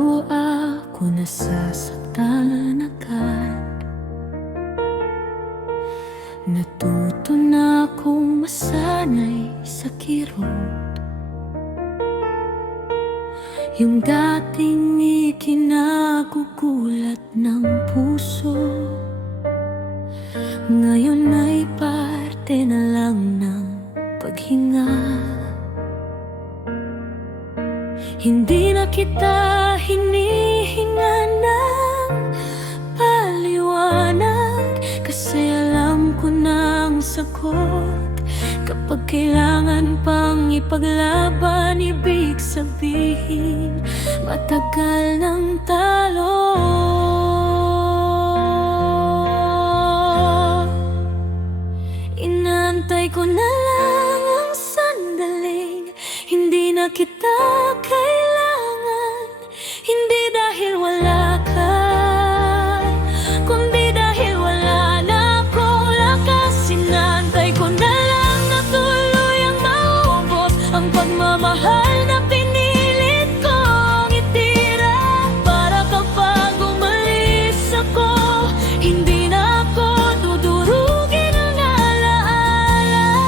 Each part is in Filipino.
bago ako nasasaktan agad. Natuto na akong masanay sa kirot, yung dating ikinagugulat ng puso, ngayon ay parte na lang ng paghinga. Hindi na kita hinihinga ng paliwanag, kasi alam ko na ang sagot. Kapag kailangan pang ipaglaban, ibig sabihin matagal ng talo. Inantay ko na lang ang sandaling hindi na kita kailangan. Hindi dahil wala ka, kundi dahil wala na akong lakas. Inantay ko na lang na tuluyang maubos ang pagmamahal na pinilit kong itira, para kapag umalis ako, hindi na ako dudurugin ng alaala.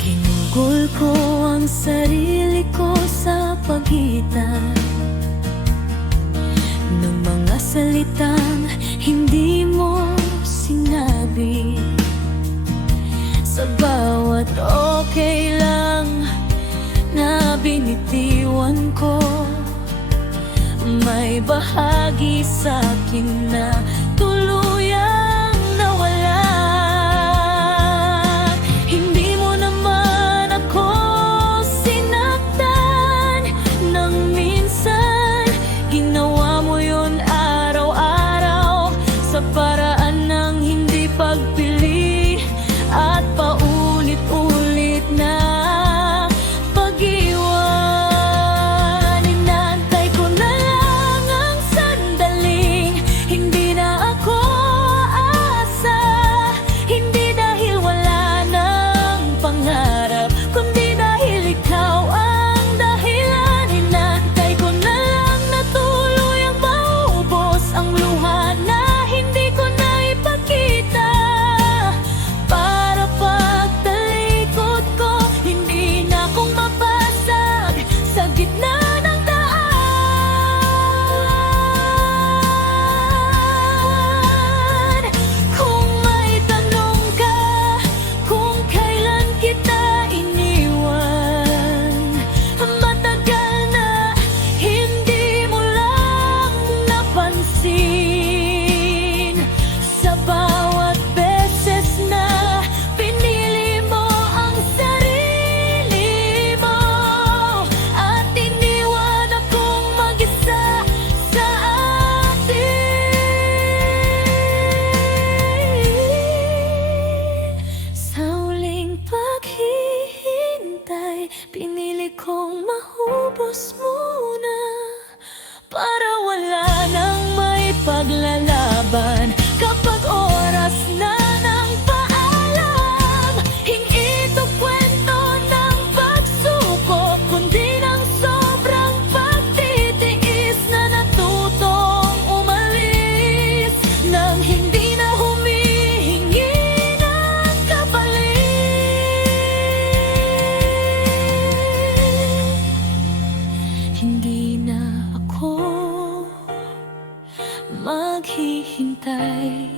Ginugol ko ang sarili ko sa pagitan ng mga salitang hindi mo sinabi. Sa bawat okay lang na binitiwan ko, may bahagi sa'kin na tuluyang nawala. Hindi mo naman ako sinaktan nang minsan, ginawa mo yun araw-araw sa paraan ng hindi pagpili at paulit-ulit na pag-iwan. Inantay ko na lang ang sandaling hindi na ako aasa, hindi dahil wala nang pangarap, kundi dahil ikaw ang dahilan. Inantay ko na lang na tuluyang maubos ang luha na hindi ko na ipakita, para pagtalikod ko, hindi na akong mabasag sa gitna ng daan. Kung may tanong ka kung kailan kita iniwan, matagal na hindi mo lang napansin. Sa bawat beses na pinili mo ang sarili mo at iniwan akong mag-isa sa atin. Sa huling paghihintay, pinili kong mahubos muna, para wala nang may paglalaban. Kapag oras na ng paalam, hindi ito kwento ng pagsuko, kundi ng sobrang pagtitiis na natutong umalis nang hindi na humihingi ng kapalit. Hindi na ako maghihintay,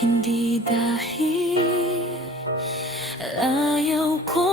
hindi dahil ayaw ko